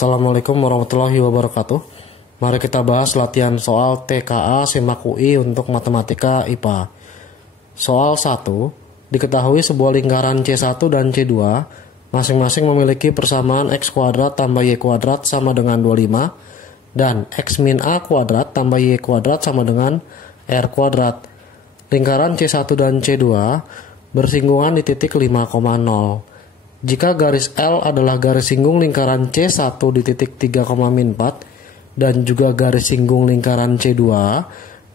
Assalamualaikum warahmatullahi wabarakatuh. Mari kita bahas latihan soal TKA SIMAK UI untuk matematika IPA. Soal 1. Diketahui sebuah lingkaran C1 dan C2 masing-masing memiliki persamaan X kuadrat tambah Y kuadrat sama dengan 25 dan X min A kuadrat tambah Y kuadrat sama dengan R kuadrat. Lingkaran C1 dan C2 bersinggungan di titik 5,0. Jika garis L adalah garis singgung lingkaran C1 di titik 3,4 dan juga garis singgung lingkaran C2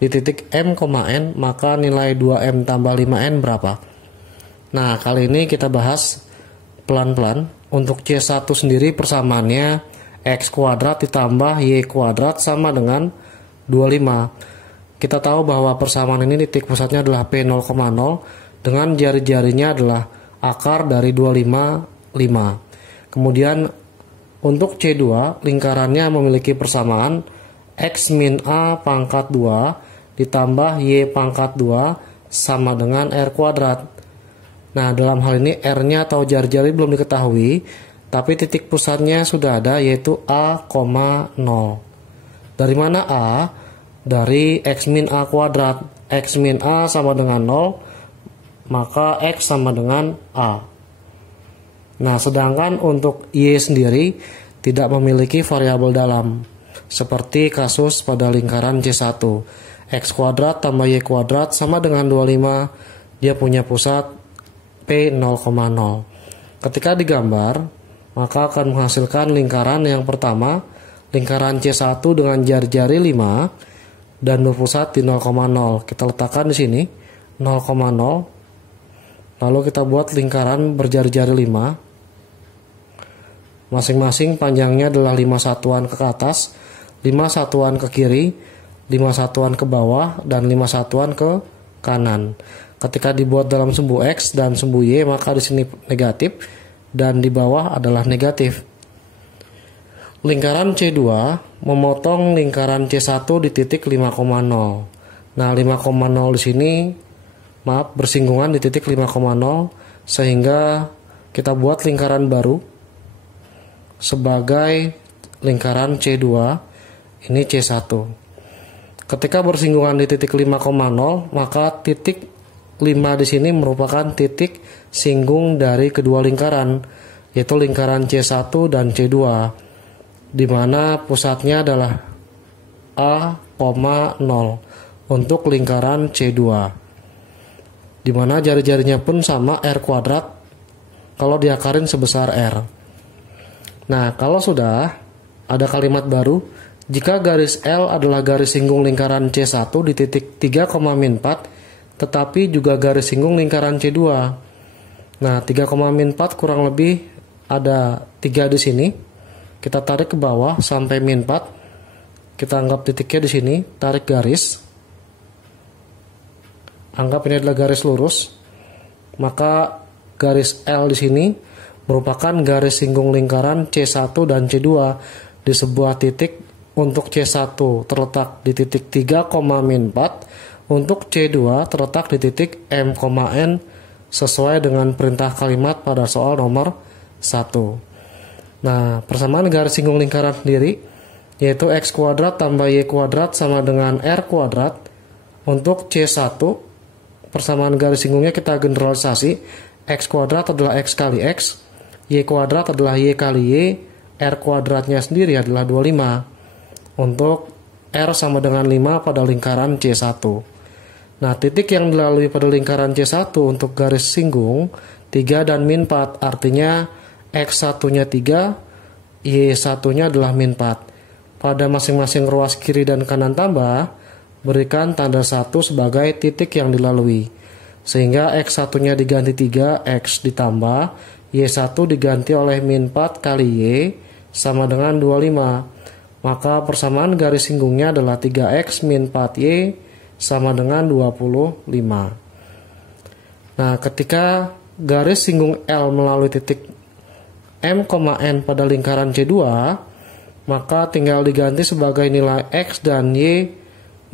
di titik M,N, maka nilai 2M tambah 5N berapa? Nah, kali ini kita bahas pelan-pelan. Untuk C1 sendiri persamaannya X kuadrat ditambah Y kuadrat sama dengan 25. Kita tahu bahwa persamaan ini titik pusatnya adalah P0,0 dengan jari-jarinya adalah akar dari 25, 5. Kemudian untuk C2 lingkarannya memiliki persamaan X min A pangkat 2 ditambah Y pangkat 2 sama dengan R kuadrat. Nah, dalam hal ini R-nya atau jari-jari belum diketahui, tapi titik pusatnya sudah ada, yaitu A, 0. Dari mana A? Dari X min A kuadrat. X min A sama dengan 0, maka X sama dengan A. Nah, sedangkan untuk Y sendiri tidak memiliki variabel dalam, seperti kasus pada lingkaran C1. X kuadrat tambah Y kuadrat sama dengan 25, dia punya pusat P0,0. Ketika digambar, maka akan menghasilkan lingkaran yang pertama, lingkaran C1 dengan jari-jari 5 dan berpusat di 0,0. Kita letakkan di sini 0,0. Lalu kita buat lingkaran berjari-jari 5. Masing-masing panjangnya adalah 5 satuan ke atas, 5 satuan ke kiri, 5 satuan ke bawah, dan 5 satuan ke kanan. Ketika dibuat dalam sumbu X dan sumbu Y, maka di sini negatif dan di bawah adalah negatif. Lingkaran C2 memotong lingkaran C1 di titik 5,0. Nah, 5,0 di sini bersinggungan di titik 5,0, sehingga kita buat lingkaran baru sebagai lingkaran C2, ini C1. Ketika bersinggungan di titik 5,0, maka titik 5 di sini merupakan titik singgung dari kedua lingkaran, yaitu lingkaran C1 dan C2, di mana pusatnya adalah A, 0 untuk lingkaran C2. Di mana jari-jarinya pun sama R kuadrat kalau diakarin sebesar R. Nah, kalau sudah ada kalimat baru, jika garis L adalah garis singgung lingkaran C1 di titik 3,4 tetapi juga garis singgung lingkaran C2. Nah, 3,4 kurang lebih ada 3 di sini. Kita tarik ke bawah sampai min 4. Kita anggap titiknya di sini, tarik garis. Anggap ini adalah garis lurus, maka garis L di sini merupakan garis singgung lingkaran C1 dan C2 di sebuah titik. Untuk C1 terletak di titik 3,4, untuk C2 terletak di titik M,N sesuai dengan perintah kalimat pada soal nomor 1. Nah, persamaan garis singgung lingkaran sendiri yaitu X kuadrat tambah Y kuadrat sama dengan R kuadrat. Untuk C1 persamaan garis singgungnya kita generalisasi, X kuadrat adalah X kali X, Y kuadrat adalah Y kali Y, R kuadratnya sendiri adalah 25. Untuk R sama dengan 5 pada lingkaran C1. Nah, titik yang dilalui pada lingkaran C1 untuk garis singgung 3 dan min 4, artinya X1-nya 3, Y1-nya adalah min 4. Pada masing-masing ruas kiri dan kanan tambah, berikan tanda 1 sebagai titik yang dilalui, sehingga X1-nya diganti 3, X ditambah, Y1 diganti oleh min 4 kali Y sama dengan 25. Maka persamaan garis singgungnya adalah 3X min 4Y sama dengan 25. Nah, ketika garis singgung L melalui titik M,N pada lingkaran C2, maka tinggal diganti sebagai nilai X dan Y,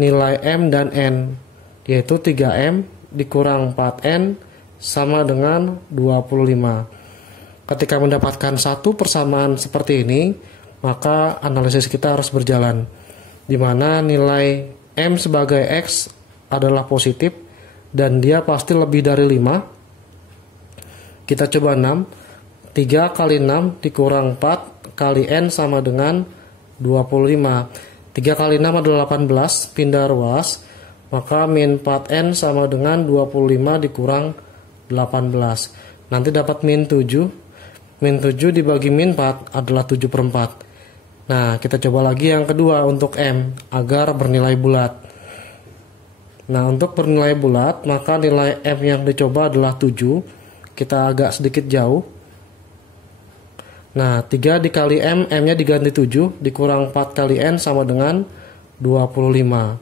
nilai M dan N, yaitu 3M dikurang 4N sama dengan 25. Ketika mendapatkan satu persamaan seperti ini, maka analisis kita harus berjalan, di mana nilai M sebagai X adalah positif dan dia pasti lebih dari 5. Kita coba 6. 3 kali 6 dikurang 4 kali N sama dengan 25. 3 kali 6 adalah 18, pindah ruas, maka min 4N sama dengan 25 dikurang 18. Nanti dapat min 7. Min 7 dibagi min 4 adalah 7/4. Nah, kita coba lagi yang kedua untuk M agar bernilai bulat. Nah, untuk bernilai bulat, maka nilai M yang dicoba adalah 7. Kita agak sedikit jauh. Nah, 3 dikali M, M-nya diganti 7, dikurang 4 kali N sama dengan 25.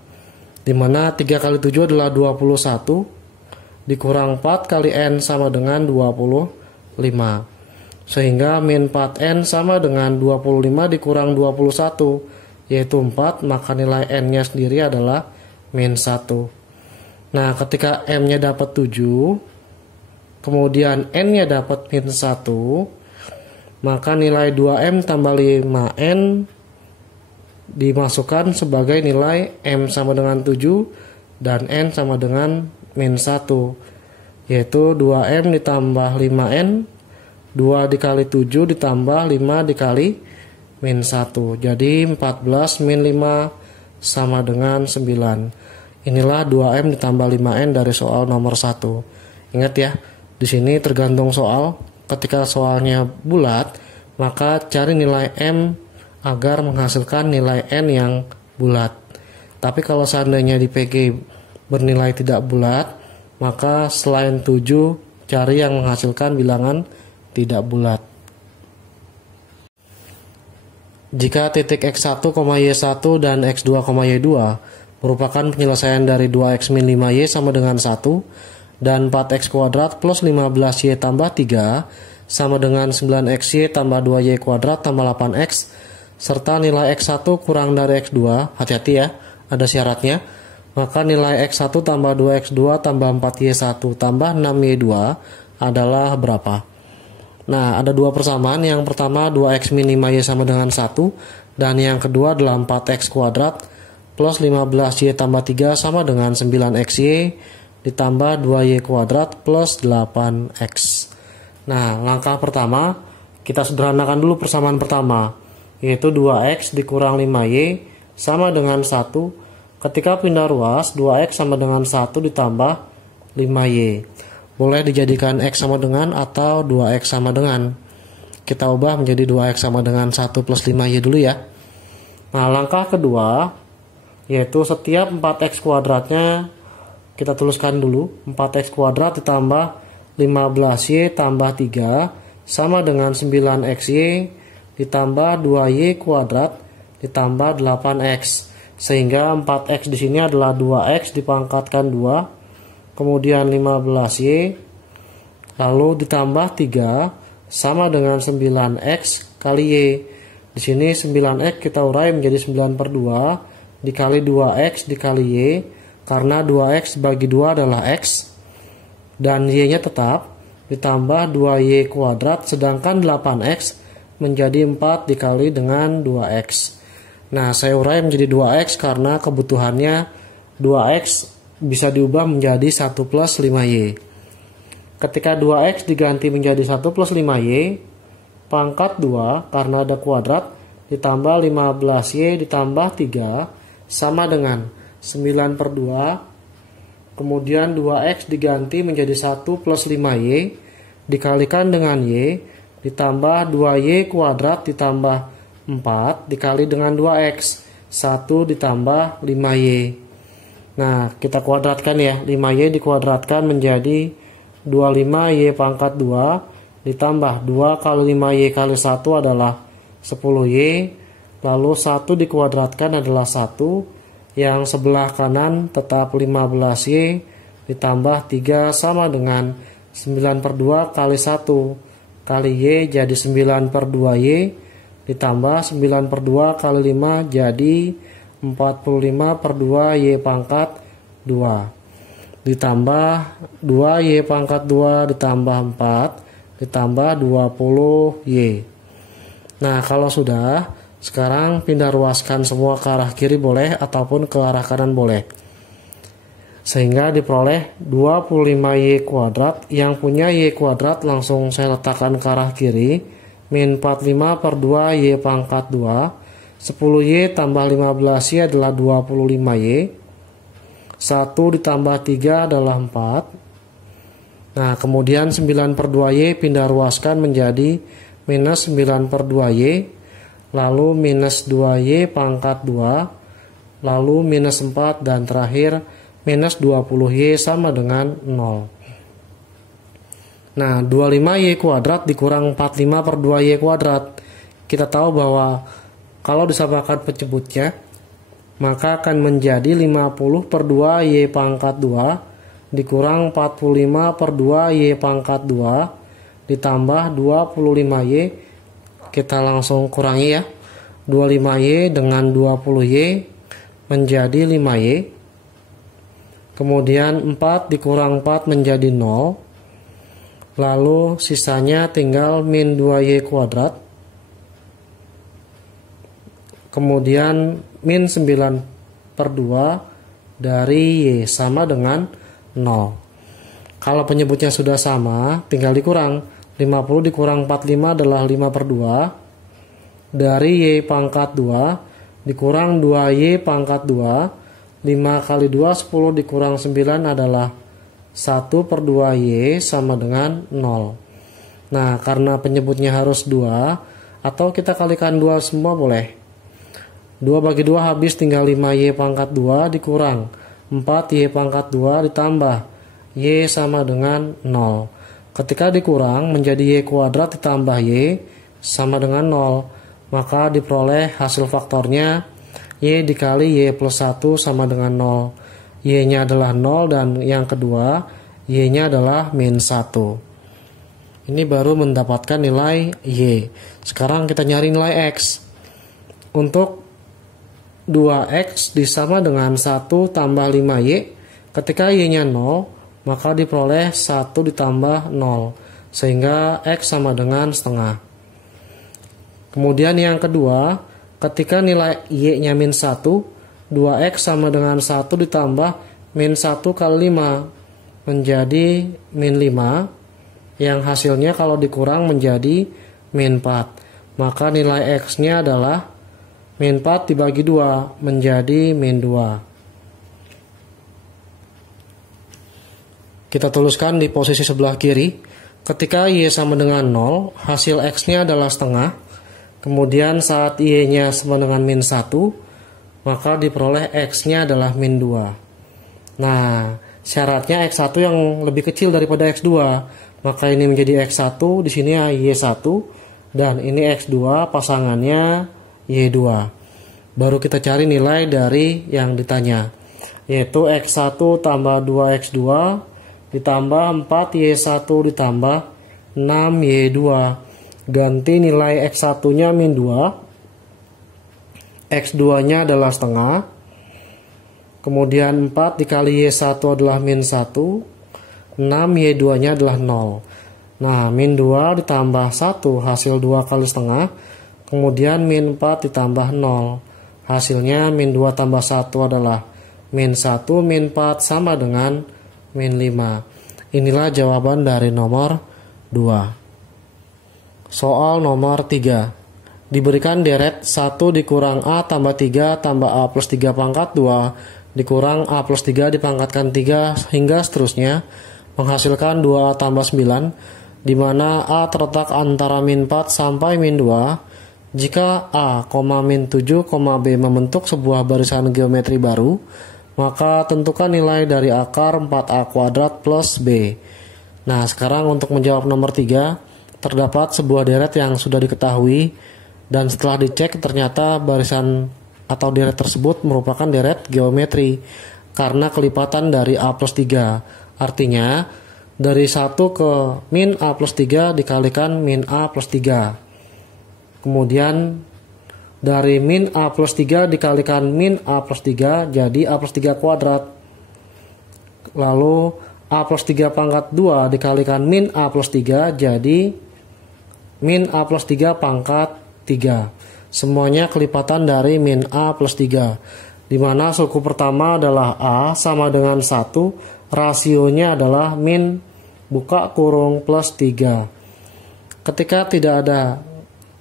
Dimana 3 kali 7 adalah 21, dikurang 4 kali N sama dengan 25. Sehingga min 4N sama dengan 25 dikurang 21, yaitu 4, maka nilai N-nya sendiri adalah min 1. Nah, ketika M-nya dapat 7, kemudian N-nya dapat min 1, maka nilai 2M tambah 5N dimasukkan sebagai nilai M sama dengan 7 dan N sama dengan min 1, yaitu 2M ditambah 5N, 2 dikali 7 ditambah 5 dikali min 1. Jadi 14 min 5 sama dengan 9. Inilah 2M ditambah 5N dari soal nomor 1. Ingat ya, di sini tergantung soal. Ketika soalnya bulat, maka cari nilai M agar menghasilkan nilai N yang bulat. Tapi kalau seandainya di PG bernilai tidak bulat, maka selain 7 cari yang menghasilkan bilangan tidak bulat. Jika titik X1, Y1 dan X2, Y2 merupakan penyelesaian dari 2X min 5Y sama dengan 1 dan 4X kuadrat plus 15Y tambah 3 sama dengan 9XY tambah 2Y kuadrat tambah 8X serta nilai X1 kurang dari X2, hati-hati ya, ada syaratnya, maka nilai X1 tambah 2X2 tambah 4Y1 tambah 6Y2 adalah berapa? Nah, ada dua persamaan. Yang pertama 2x min 5y sama dengan 1, dan yang kedua adalah 4x kuadrat plus 15y tambah 3 sama dengan 9xy ditambah 2y kuadrat plus 8x. Nah, langkah pertama kita sederhanakan dulu persamaan pertama, yaitu 2x dikurang 5y sama dengan 1. Ketika pindah ruas, 2x sama dengan 1 ditambah 5y. Boleh dijadikan X sama dengan atau 2X sama dengan. Kita ubah menjadi 2X sama dengan 1 plus 5Y dulu ya. Nah, langkah kedua, yaitu setiap 4X kuadratnya kita tuliskan dulu. 4X kuadrat ditambah 15Y tambah 3 sama dengan 9XY ditambah 2Y kuadrat ditambah 8X. Sehingga 4X di sini adalah 2X dipangkatkan 2. Kemudian 15Y lalu ditambah 3 sama dengan 9X kali Y. Di sini 9X kita urai menjadi 9/2 dikali 2X dikali Y, karena 2X bagi 2 adalah X dan Y-nya tetap, ditambah 2Y kuadrat, sedangkan 8X menjadi 4 dikali dengan 2X. Nah, saya urai menjadi 2X karena kebutuhannya 2X bisa diubah menjadi 1 plus 5Y. Ketika 2X diganti menjadi 1 plus 5Y, pangkat 2 karena ada kuadrat, ditambah 15Y ditambah 3 sama dengan 9/2. Kemudian 2X diganti menjadi 1 plus 5Y dikalikan dengan Y, ditambah 2Y kuadrat ditambah 4 dikali dengan 2X, 1 ditambah 5Y. Nah, kita kuadratkan ya, 5Y dikuadratkan menjadi 25Y pangkat 2 ditambah 2 kali 5Y kali 1 adalah 10Y, lalu 1 dikuadratkan adalah 1, yang sebelah kanan tetap 15Y ditambah 3 sama dengan 9/2 kali 1 kali Y jadi 9/2Y ditambah 9/2 kali 5 jadi 45/2Y pangkat 2 ditambah 2Y pangkat 2 ditambah 4 ditambah 20Y. Nah, kalau sudah, Sekarang pindah ruaskan semua ke arah kiri boleh ataupun ke arah kanan boleh. Sehingga diperoleh 25Y kuadrat. Yang punya Y kuadrat langsung saya letakkan ke arah kiri. Min 45 per 2Y pangkat 2. 10Y tambah 15Y adalah 25Y. 1 ditambah 3 adalah 4. Nah, kemudian 9 per 2Y pindah ruaskan menjadi minus 9 per 2Y. Lalu minus 2Y pangkat 2. Lalu minus 4 dan terakhir minus 20Y sama dengan 0. Nah, 25Y kuadrat dikurang 45 per 2Y kuadrat. Kita tahu bahwa kalau disamakan penyebutnya, maka akan menjadi 50 per 2Y pangkat 2 dikurang 45 per 2Y pangkat 2 ditambah 25Y. Kita langsung kurangi ya. 25Y dengan 20Y menjadi 5Y. Kemudian 4 dikurang 4 menjadi 0. Lalu sisanya tinggal min 2Y kuadrat. Kemudian min 9 per 2 dari Y sama dengan 0. Kalau penyebutnya sudah sama, tinggal dikurang. 50 dikurang 45 adalah 5 per 2. Dari Y pangkat 2 dikurang 2Y pangkat 2. 5 kali 2, 10 dikurang 9 adalah 1 per 2Y sama dengan 0. Nah, karena penyebutnya harus 2, atau kita kalikan 2 semua boleh. 2 bagi 2 habis, tinggal 5Y pangkat 2 dikurang 4Y pangkat 2 ditambah Y sama dengan 0. Ketika dikurang menjadi Y kuadrat ditambah Y sama dengan 0. Maka diperoleh hasil faktornya Y dikali Y plus 1 sama dengan 0. Y nya adalah 0 dan yang kedua Y nya adalah min 1. Ini baru mendapatkan nilai Y. Sekarang kita nyari nilai X. Untuk 2X disama dengan 1 tambah 5Y. Ketika Y nya 0, maka diperoleh 1 ditambah 0. Sehingga X sama dengan setengah. Kemudian yang kedua, ketika nilai Y nya min 1, 2X sama dengan 1 ditambah min 1 kali 5 menjadi min 5. Yang hasilnya kalau dikurang menjadi min 4. Maka nilai X nya adalah min 4 dibagi 2 menjadi min 2. Kita tuliskan di posisi sebelah kiri. Ketika Y sama dengan 0, hasil X nya adalah setengah. Kemudian saat Y nya sama dengan min 1, maka diperoleh X nya adalah min 2. Nah, syaratnya X1 yang lebih kecil daripada X2. Maka ini menjadi X1, di sini Y1, dan ini X2 pasangannya Y2. Baru kita cari nilai dari yang ditanya, yaitu X1 tambah 2X2 ditambah 4Y1 ditambah 6Y2. Ganti nilai X1 nya min 2, X2 nya adalah setengah. Kemudian 4 dikali Y1 adalah min 1, 6Y2 nya adalah 0. Nah, min 2 ditambah 1 hasil 2 kali setengah. Kemudian min 4 ditambah 0. Hasilnya min 2 tambah 1 adalah min 1, min 4 sama dengan min 5. Inilah jawaban dari nomor 2. Soal nomor 3. Diberikan deret 1 dikurang A tambah 3 tambah A plus 3 pangkat 2 dikurang A plus 3 dipangkatkan 3 hingga seterusnya menghasilkan 2A tambah 9, di mana A terletak antara min 4 sampai min 2. Jika A, min 7, B membentuk sebuah barisan geometri baru, maka tentukan nilai dari akar 4A kuadrat plus B. Nah, sekarang untuk menjawab nomor 3, terdapat sebuah deret yang sudah diketahui, dan setelah dicek ternyata barisan atau deret tersebut merupakan deret geometri karena kelipatan dari A plus 3. Artinya, dari 1 ke min A plus 3 dikalikan min A plus 3. Kemudian dari min A plus 3 dikalikan min A plus 3 jadi A plus 3 kuadrat. Lalu A plus 3 pangkat 2 dikalikan min A plus 3 jadi min A plus 3 pangkat 3. semuanya kelipatan dari min A plus 3, di mana suku pertama adalah A sama dengan 1, rasionya adalah min buka kurung plus 3. Ketika tidak ada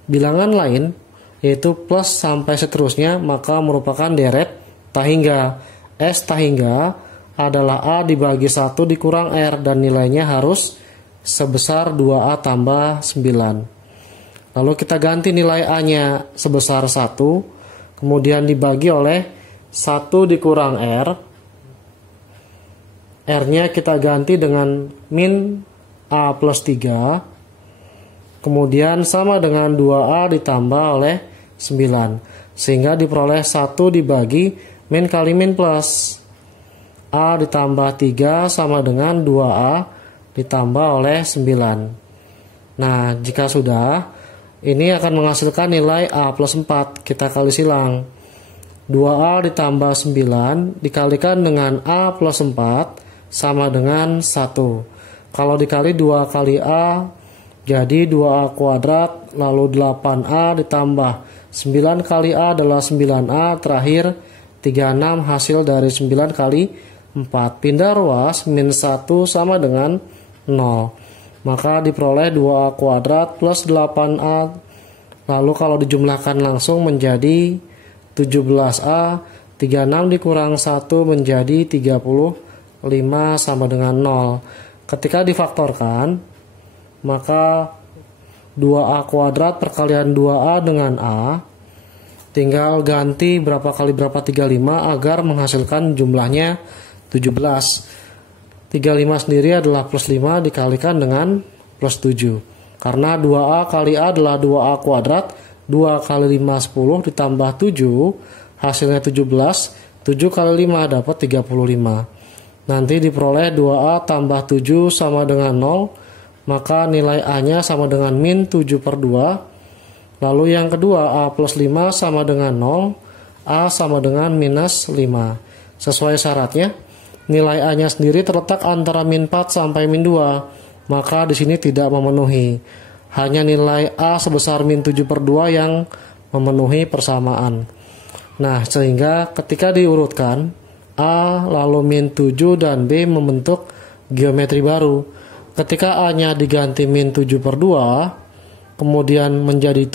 bilangan lain, yaitu plus sampai seterusnya, maka merupakan deret tahingga. S tahingga adalah A dibagi 1 dikurang R, dan nilainya harus sebesar 2A tambah 9. Lalu kita ganti nilai A-nya sebesar 1, kemudian dibagi oleh 1 dikurang R. R-nya kita ganti dengan min A plus 3, kemudian sama dengan 2A ditambah oleh 9, sehingga diperoleh 1 dibagi min kali min plus. A ditambah 3 sama dengan 2A ditambah oleh 9. Nah, jika sudah, ini akan menghasilkan nilai A plus 4. Kita kali silang. 2A ditambah 9 dikalikan dengan A plus 4 sama dengan 1. Kalau dikali 2 kali A, jadi 2A kuadrat, lalu 8A ditambah 9 kali A adalah 9A, terakhir 36 hasil dari 9 kali 4. Pindah ruas, min 1 sama dengan 0. Maka diperoleh 2A kuadrat plus 8A. Lalu kalau dijumlahkan langsung menjadi 17A. 36 dikurang 1 menjadi 35 sama dengan 0. Ketika difaktorkan, maka 2A kuadrat perkalian 2A dengan A, tinggal ganti berapa kali berapa 35 agar menghasilkan jumlahnya 17. 35 sendiri adalah plus 5 dikalikan dengan plus 7. Karena 2A kali A adalah 2A kuadrat, 2 kali 5 10 ditambah 7, hasilnya 17. 7 kali 5 dapat 35. Nanti diperoleh 2A tambah 7 sama dengan 0, maka nilai A-nya sama dengan min 7 per 2. Lalu yang kedua, A plus 5 sama dengan 0, A sama dengan minus 5. Sesuai syaratnya, nilai A-nya sendiri terletak antara min 4 sampai min 2, maka di sini tidak memenuhi. Hanya nilai A sebesar min 7 per 2 yang memenuhi persamaan. Nah, sehingga ketika diurutkan, A lalu min 7 dan B membentuk geometri baru. Ketika A-nya diganti min 7 per 2, kemudian menjadi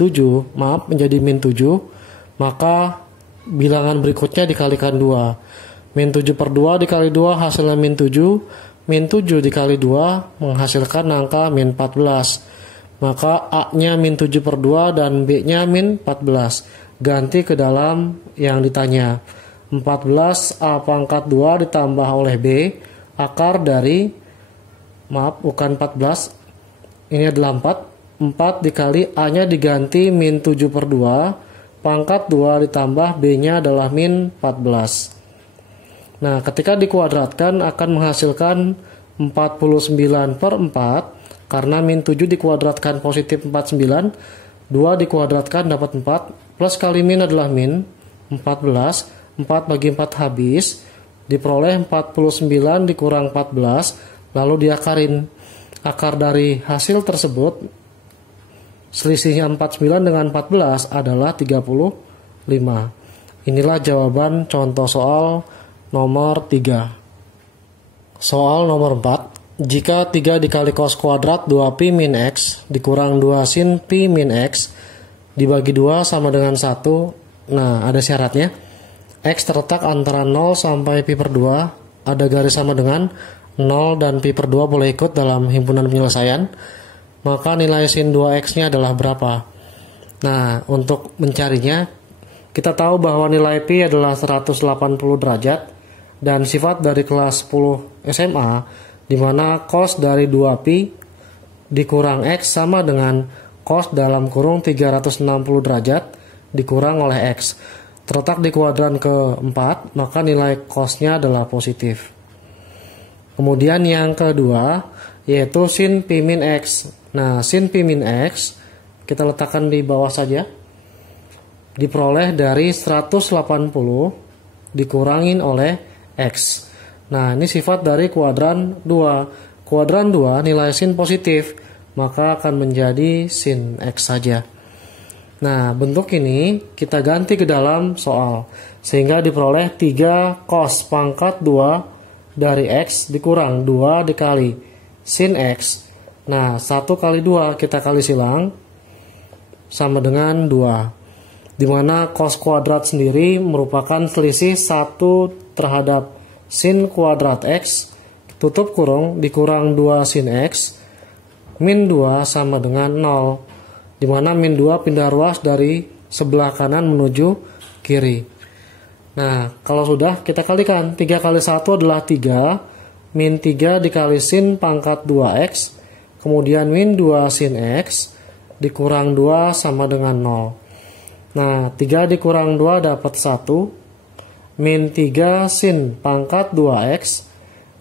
menjadi min 7, maka bilangan berikutnya dikalikan 2. Min 7 per 2 dikali 2 hasilnya min 7. Min 7 dikali 2 menghasilkan angka min 14. Maka A-nya min 7 per 2 dan B-nya min 14. Ganti ke dalam yang ditanya. 14 A pangkat 2 ditambah oleh B, akar dari, bukan 14, ini adalah 4. 4 dikali A-nya diganti min 7 per 2, pangkat 2 ditambah B-nya adalah min 14. Nah, ketika dikuadratkan akan menghasilkan 49 per 4, karena min 7 dikuadratkan positif 49, 2 dikuadratkan dapat 4, plus kali min adalah min 14, 4 bagi 4 habis, diperoleh 49 dikurang 14, lalu diakarin. Akar dari hasil tersebut, selisihnya 49 dengan 14 adalah 35. Inilah jawaban contoh soal nomor 3. Soal nomor 4. Jika 3 dikali cos kuadrat 2pi min x dikurang 2 sin pi min x dibagi 2 sama dengan 1. Nah, ada syaratnya. X terletak antara 0 sampai pi per 2. Ada garis sama dengan 0 dan pi per 2 boleh ikut dalam himpunan penyelesaian. Maka nilai sin 2x-nya adalah berapa? Nah, untuk mencarinya, kita tahu bahwa nilai pi adalah 180 derajat dan sifat dari kelas 10 SMA, di mana cos dari 2pi dikurang x sama dengan cos dalam kurung 360 derajat dikurang oleh x. Terletak di kuadran keempat, maka nilai cosnya adalah positif. Kemudian yang kedua, yaitu sin pi min x. Nah, sin pi min x kita letakkan di bawah saja. Diperoleh dari 180 dikurangin oleh x. Nah, ini sifat dari kuadran 2. Kuadran 2 nilai sin positif, maka akan menjadi sin x saja. Nah, bentuk ini kita ganti ke dalam soal. Sehingga diperoleh 3 cos pangkat 2 dari X dikurang 2 dikali sin X. Nah, 1 kali 2 kita kali silang sama dengan 2. Dimana cos kuadrat sendiri merupakan selisih 1 terhadap sin kuadrat X tutup kurung dikurang 2 sin X min 2 sama dengan 0. Dimana min 2 pindah ruas dari sebelah kanan menuju kiri. Nah, kalau sudah kita kalikan. 3 kali 1 adalah 3. Min 3 dikali sin pangkat 2X. Kemudian min 2 sin X. Dikurang 2 sama dengan 0. Nah, 3 dikurang 2 dapat 1. Min 3 sin pangkat 2X.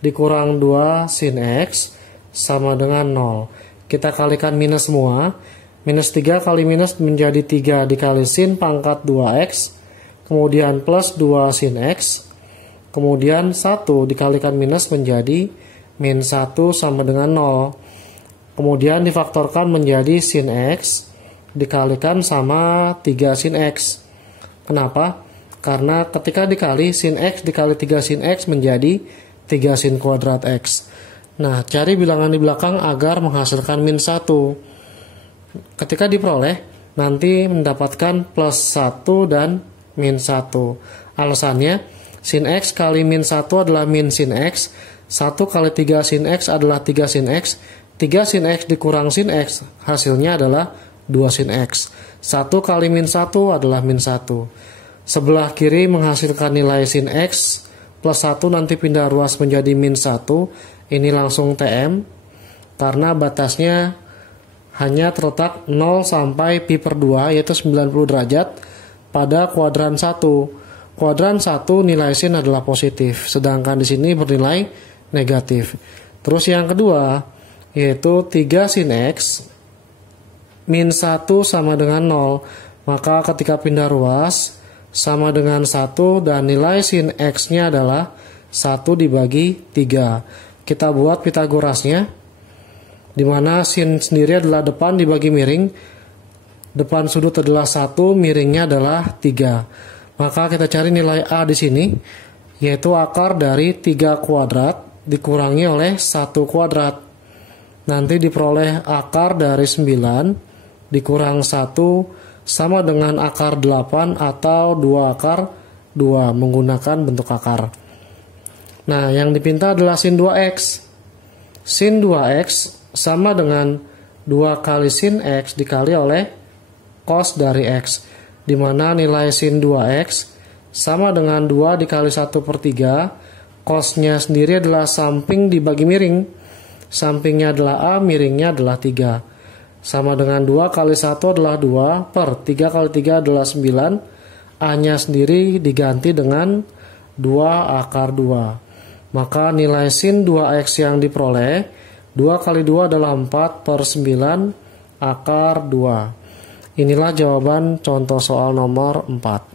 Dikurang 2 sin X. Sama dengan 0. Kita kalikan minus semua. Minus 3 kali minus menjadi 3 dikali sin pangkat 2X. Kemudian plus 2 sin X. Kemudian 1 dikalikan minus menjadi min 1 sama dengan 0. Kemudian difaktorkan menjadi sin X. Dikalikan sama 3 sin X. Kenapa? Karena ketika dikali sin X dikali 3 sin X menjadi 3 sin kuadrat X. Nah, cari bilangan di belakang agar menghasilkan min 1. Ketika diperoleh, nanti mendapatkan plus 1 dan min 1. Alasannya, sin X kali min 1 adalah min sin X. 1 kali 3 sin X adalah 3 sin X. 3 sin X dikurang sin X, hasilnya adalah 2 sin X. 1 kali min 1 adalah min 1. Sebelah kiri menghasilkan nilai sin X. Plus 1 nanti pindah ruas menjadi min 1. Ini langsung TM. Karena batasnya hanya terletak 0 sampai pi per 2 yaitu 90 derajat pada kuadran 1. Kuadran 1 nilai sin adalah positif, sedangkan di sini bernilai negatif. Terus yang kedua yaitu 3 sin X min 1 sama dengan 0. Maka ketika pindah ruas sama dengan 1 dan nilai sin X-nya adalah 1 dibagi 3. Kita buat Pitagorasnya. Di mana sin sendiri adalah depan dibagi miring. Depan sudut adalah 1, miringnya adalah 3. Maka kita cari nilai A di sini, yaitu akar dari 3 kuadrat dikurangi oleh 1 kuadrat. Nanti diperoleh akar dari 9 dikurang 1 sama dengan akar 8 atau 2 akar 2 menggunakan bentuk akar. Nah, yang dipinta adalah sin 2X. Sin 2X sama dengan 2 kali sin X dikali oleh cos dari X, di mana nilai sin 2X sama dengan 2 dikali 1 per 3. Cosnya sendiri adalah samping dibagi miring. Sampingnya adalah A, miringnya adalah 3. Sama dengan 2 kali 1 adalah 2 per 3 kali 3 adalah 9. A-nya sendiri diganti dengan 2 akar 2. Maka nilai sin 2X yang diperoleh 2 kali 2 adalah 4 per 9 akar 2. Inilah jawaban contoh soal nomor 4.